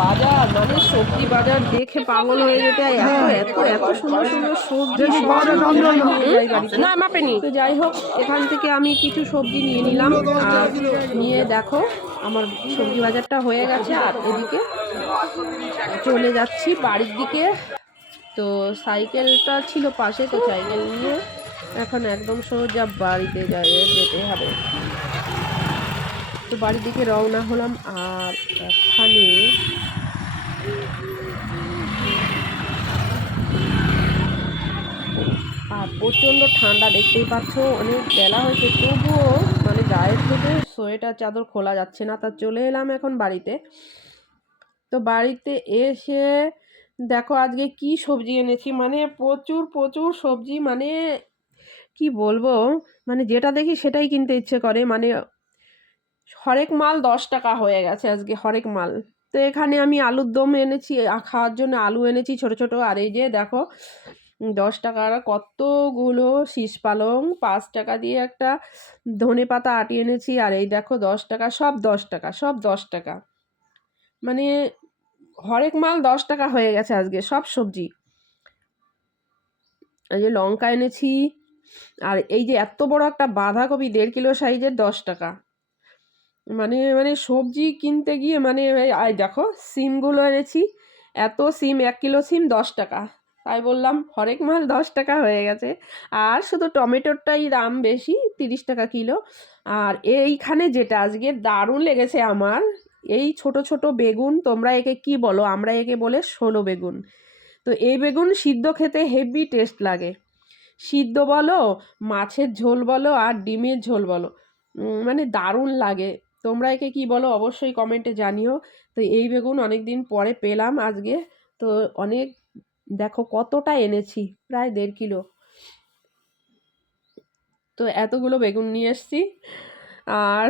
বাজার, মানে সবজি বাজার দেখে পাগল হয়ে যেতে হয়। এত এত এত সুন্দর সুন্দর সবজি নিয়ে যাই বাড়িতে। তো যাই হোক, এখান থেকে আমি কিছু সবজি নিয়ে নিলাম আর নিয়ে দেখো আমার সবজি বাজারটা হয়ে গেছে। আর এদিকে চলে যাচ্ছি বাড়ির দিকে। তো সাইকেলটা ছিল পাশে, তো সাইকেল নিয়ে এখন একদম সোজা বাড়িতে যেতে হবে। তো বাড়ির দিকে রওনা হলাম। আর এখানে আর প্রচণ্ড ঠান্ডা, দেখতেই পাচ্ছ অনেক বেলা হয়েছে, তবুও মানে গায়ের থেকে সোয়েটার চাদর খোলা যাচ্ছে না। তা চলে এলাম এখন বাড়িতে। তো বাড়িতে এসে দেখো আজকে কি সবজি এনেছি, মানে প্রচুর প্রচুর সবজি, মানে কি বলবো, মানে যেটা দেখি সেটাই কিনতে ইচ্ছে করে। মানে হরেক মাল 10 টাকা হয়ে গেছে আজকে, হরেক মাল। তো এখানে আমি আলুর দম এনেছি, খাওয়ার জন্য আলু এনেছি ছোট ছোট। আর এই যে দেখো 10 টাকার কতগুলো শীষ পালং, 5 টাকা দিয়ে একটা ধনেপাতা আটি এনেছি। আর এই দেখো 10 টাকা, সব 10 টাকা, সব 10 টাকা, মানে হরেক মাল 10 টাকা হয়ে গেছে আজকে, সব সবজি। এই যে লঙ্কা এনেছি। আর এই যে এত বড় একটা বাঁধাকপি 1.5 কিলো সাইজের, 10 টাকা। মানে মানে সবজি কিনতে গিয়ে মানে এই দেখো সিমগুলো এনেছি, এত সিম, 1 কিলো সিম 10 টাকা। তাই বললাম হরেক মাল 10 টাকা হয়ে গেছে। আর শুধু টমেটোরটাই দাম বেশি, 30 টাকা কিলো। আর এইখানে যেটা আজকে দারুণ লেগেছে আমার, এই ছোট ছোট বেগুন, তোমরা একে কি বলো? আমরা একে বলে ষোলো বেগুন। তো এই বেগুন সিদ্ধ খেতে হেভি টেস্ট লাগে। সিদ্ধ বলো, মাছের ঝোল বলো, আর ডিমের ঝোল বলো, মানে দারুণ লাগে। তোমরা একে কি বলো অবশ্যই কমেন্টে জানিও। তো এই বেগুন অনেক দিন পরে পেলাম আজকে। তো অনেক, দেখো কতটা এনেছি, প্রায় 1.5 কিলো। তো এতগুলো বেগুন নিয়ে এসছি। আর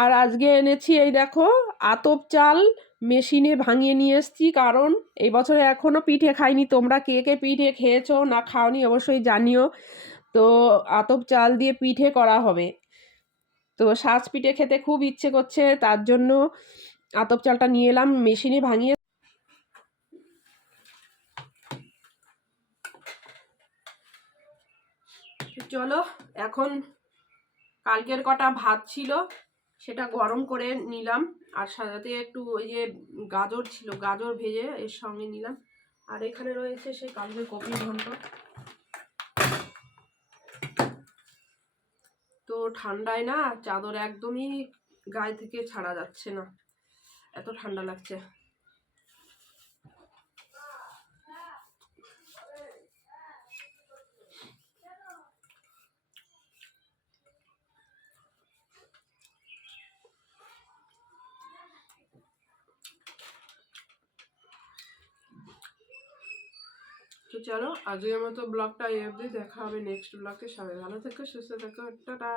আর আজকে এনেছি এই দেখো আতপ চাল, মেশিনে ভাঙিয়ে নিয়ে এসছি, কারণ এই বছরে এখনও পিঠে খাইনি। তোমরা কে কে পিঠে খেয়েছো না খাওনি অবশ্যই জানিও। তো আতপ চাল দিয়ে পিঠে করা হবে। তো সাজ পিঠে খেতে খুব ইচ্ছে করছে, তার জন্য আতপ চালটা নিয়ে এলাম মেশিনে ভাঙিয়ে। চলো এখন কালকের কটা ভাত ছিল সেটা গরম করে নিলাম। আর সাথে একটু ওই যে গাজর ছিল, গাজর ভেজে এর সঙ্গে নিলাম। আর এখানে রয়েছে সেই কালকের কপির ঘন্ট। তো ঠান্ডায় না চাদর একদমই গায়ে থেকে ছাড়া যাচ্ছে না, এত ঠান্ডা লাগছে। তো চলো আজকের মতো ব্লগটা এই অবধি, দেখা হবে নেক্সট ব্লগে। সবাই ভালো থেকো, সুস্থ থেকো, টাটা।